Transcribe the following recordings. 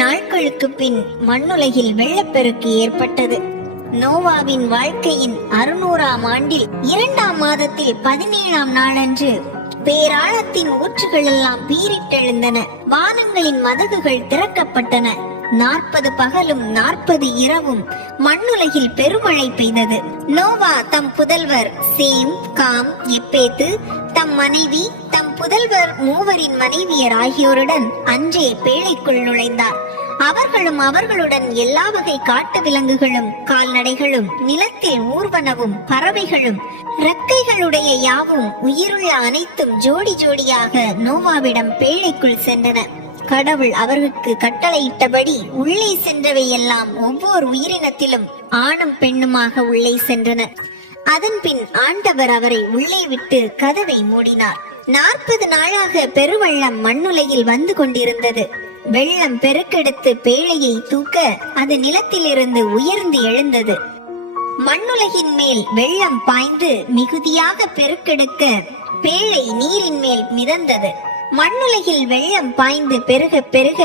நாட்களுக்கு பின் மண்ணுலகில் வெள்ளப்பெருக்கு ஏற்பட்டது. நோவாவின் வாழ்க்கையின் 600ஆம் ஆண்டில் 2ஆம் மாதத்தில் 17ஆம் நாளன்று பேராழத்தின் ஊற்றுகள் எல்லாம் பீரிட்டெழுந்தன. வானங்களின் மதகுகள் திறக்கப்பட்டன. 40 பகலும் 40 இரவும் மண்ணுலகில் பெருமழை பெய்தது. நோவா தம் புதல்வர் சேம், காம், எப்பேத்து, தம் மனைவி, தம் புதல்வர் மூவரின் மனைவியர் ஆகியோருடன் அன்றே பேழைக்குள் நுழைந்தார். அவர்களும் அவர்களுடன் எல்லா வகை காட்டு விலங்குகளும் கால்நடைகளும் நிலத்தில் ஊர்வனவும் பறவைகளும் இறக்கைகளுடைய யாவும் உயிருள்ள அனைத்தும் ஜோடி ஜோடியாக நோவாவிடம் பேழைக்குள் சென்றன. கடவுள் அவர்களுக்கு கட்டளையிட்டபடி உள்ளே சென்றவை எல்லாம் ஒவ்வொரு உயிரினத்திலும் ஆணும் பெண்ணுமாக உள்ளே சென்றன. அதன் பின் ஆண்டவர் அவரை உள்ளே விட்டு கதவை மூடினார். 40 நாளாக பெருவெள்ளம் மண்ணுலகில் வந்து கொண்டிருந்தது. வெள்ளம் பெருக்கெடுத்து பேழையை தூக்க அது நிலத்திலிருந்து உயர்ந்து எழுந்தது. மண்ணுலகின் மேல் வெள்ளம் பாய்ந்து மிகுதியாக பெருக்கெடுக்க பேழை நீரின் மேல் மிதந்தது. மண்ணுலகில் வெள்ளம் பாய்ந்து பெருக பெருக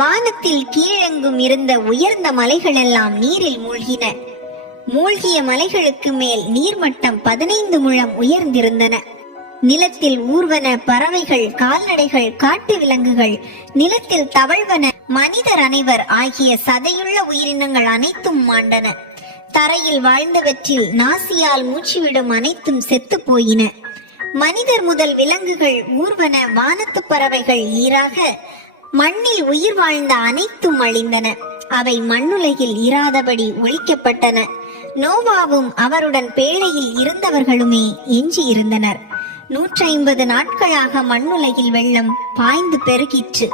வானத்தில் கீழெங்கும் இருந்த உயர்ந்த மலைகள் எல்லாம் நீரில் மூழ்கின. மூழ்கிய மலைகளுக்கு மேல் நீர்மட்டம் 15 முழம் உயர்ந்திருந்தன. நிலத்தில் ஊர்வன பறவைகள், கால்நடைகள், காட்டு விலங்குகள், நிலத்தில் தவழ்வன மனிதர் அனைவர் ஆகிய சதையுள்ள உயிரினங்கள் அனைத்தும் மாண்டன. தரையில் வாழ்ந்தவற்றில் நாசியால் மூச்சுவிடும் அனைத்தும் செத்து போயின. மனிதர் முதல் விலங்குகள், ஊர்வன, வானத்து பறவைகள் ஈராக மண்ணில் உயிர் வாழ்ந்த அனைத்தும் அழிந்தன. அவை மண்ணுலகில் இராதபடி ஒழிக்கப்பட்டன. நோவாவும் அவருடன் பேழையில் இருந்தவர்களுமே எஞ்சி இருந்தனர். 150 நாட்களாக மண்ணுலகில் வெள்ளம் பாய்ந்து பெருகிற்று.